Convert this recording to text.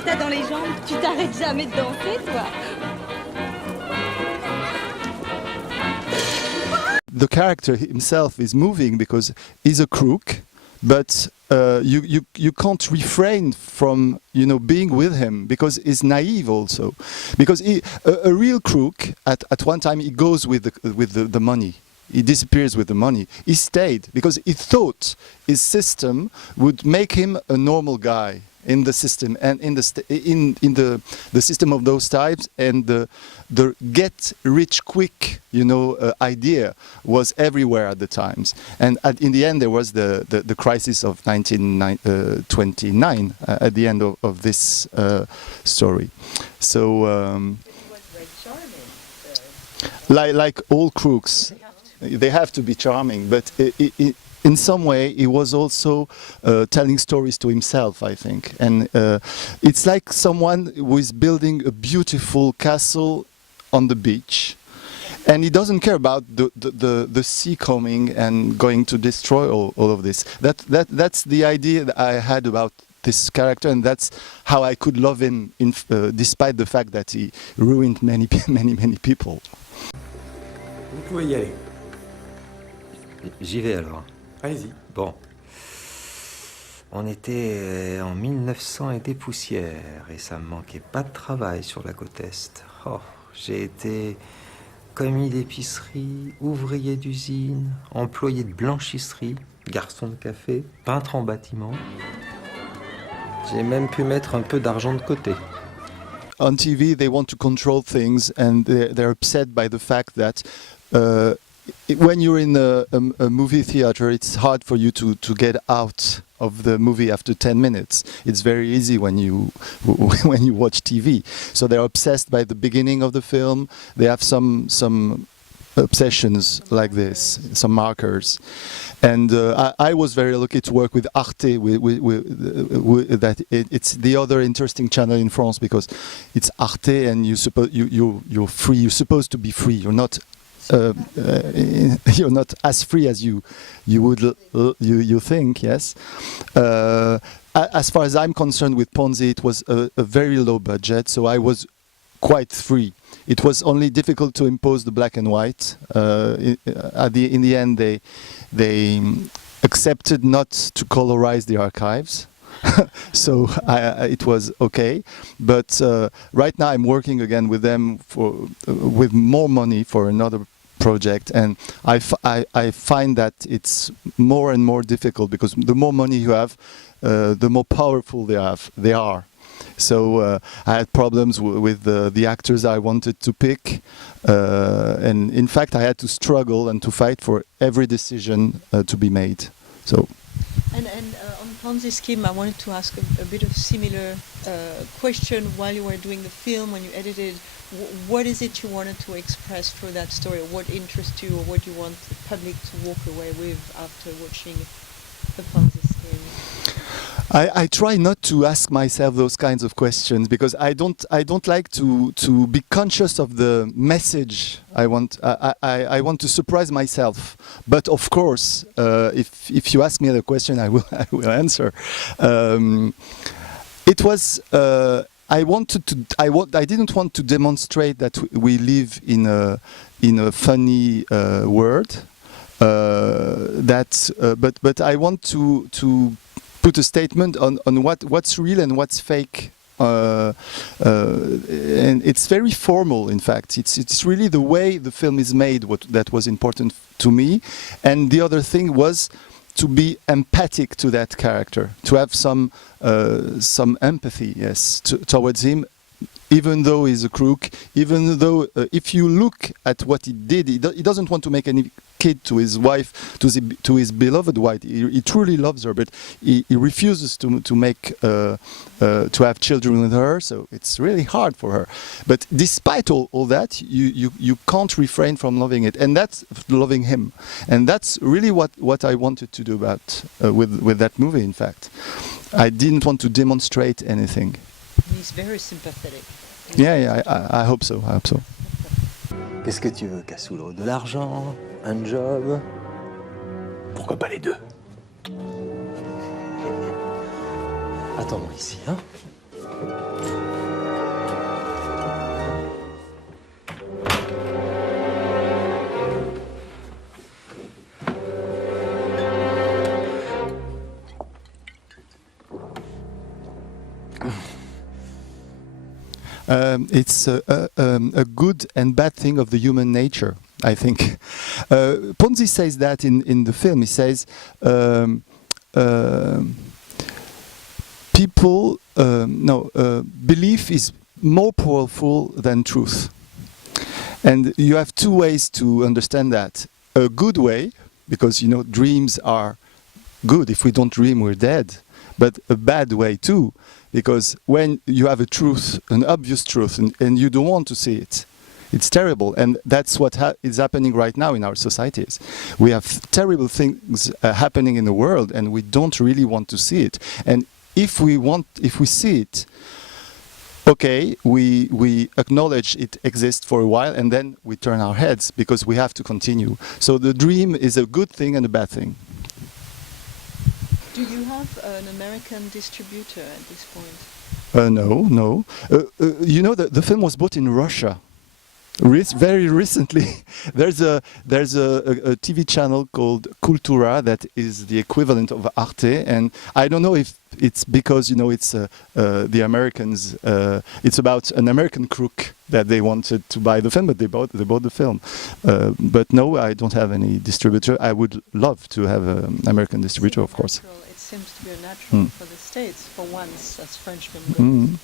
que t'as dans les jambes? Tu t'arrêtes jamais de danser, toi? The character himself is moving because he's a crook, but you can't refrain from being with him because he's naive also, because a real crook at one time he goes with the money. He disappears with the money. He stayed because he thought his system would make him a normal guy in the system, and in the system of those types, and the get rich quick idea was everywhere at the times. And in the end there was the crisis of 1929 at the end of this story. So like all crooks, they have to be charming, but in some way he was also telling stories to himself, I think. And it's like someone who is building a beautiful castle on the beach, and he doesn't care about the sea coming and going to destroy all of this. That's the idea that I had about this character, and that's how I could love him despite the fact that he ruined many people. Vous pouvez y aller. J'y vais alors. Allez-y. Bon. On était en 1900 et des poussières, et ça me manquait pas de travail sur la côte Est. Oh, j'ai été commis d'épicerie, ouvrier d'usine, employé de blanchisserie, garçon de café, peintre en bâtiment. J'ai même pu mettre un peu d'argent de côté. On TV, they want to control things, and they're upset by the fact that when you're in a movie theater, it's hard for you to get out of the movie after 10 minutes. It's very easy when you watch TV. So they're obsessed by the beginning of the film. They have some obsessions like this, some markers. And I was very lucky to work with Arte. It's the other interesting channel in France, because it's Arte, and you're free. You're supposed to be free. You're not as free as you think. Yes. As far as I'm concerned, with Ponzi, it was a very low budget, so I was quite free. It was only difficult to impose the black and white. In the end, they accepted not to colorize the archives. So it was okay, but right now I'm working again with them with more money for another project, and I find that it's more and more difficult, because the more money you have, the more powerful they are. So I had problems with the actors I wanted to pick, and in fact I had to struggle and to fight for every decision to be made. So. And on Ponzi scheme, I wanted to ask a bit of similar question while you were doing the film, when you edited. What is it you wanted to express through that story? What interests you, or what you want the public to walk away with after watching the Ponzi scheme? I try not to ask myself those kinds of questions, because I don't like to be conscious of the message I want. I want to surprise myself. But of course, if you ask me the question, I will answer. It was. I didn't want to demonstrate that we live in a funny world. But I want to put a statement on what's real and what's fake. And it's very formal, in fact. It's really the way the film is made that was important to me. And the other thing was to be empathic to that character, to have some empathy, yes, towards him, even though he's a crook, even though if you look at what he did, he doesn't want to make any kid to his wife, to his beloved wife. He truly loves her, but he refuses to have children with her. So it's really hard for her. But despite all that, you can't refrain from loving it, and that's loving him. And that's really what I wanted to do about with that movie. In fact, I didn't want to demonstrate anything. He's very sympathetic. Yeah, I hope so. Qu'est-ce que tu veux, Cassoulot? De l'argent? Un job? Pourquoi pas les deux? Attends-moi ici, hein? It's a good and bad thing of the human nature, I think. Ponzi says that in the film. He says, belief is more powerful than truth. And you have two ways to understand that. A good way, because dreams are good. If we don't dream, we're dead. But a bad way too, because when you have a truth, an obvious truth, and you don't want to see it, it's terrible. And that's what is happening right now in our societies. We have terrible things happening in the world, and we don't really want to see it. And if we see it, okay, we acknowledge it exists for a while, and then we turn our heads because we have to continue. So the dream is a good thing and a bad thing. Do you have an American distributor at this point? No. The film was bought in Russia. Very recently. There's a TV channel called Cultura that is the equivalent of Arte, and I don't know if it's because it's the Americans. It's about an American crook that they wanted to buy the film, but they bought the film. But no, I don't have any distributor. I would love to have an American distributor, of course. It seems to be a natural for the States for once, as French film goes.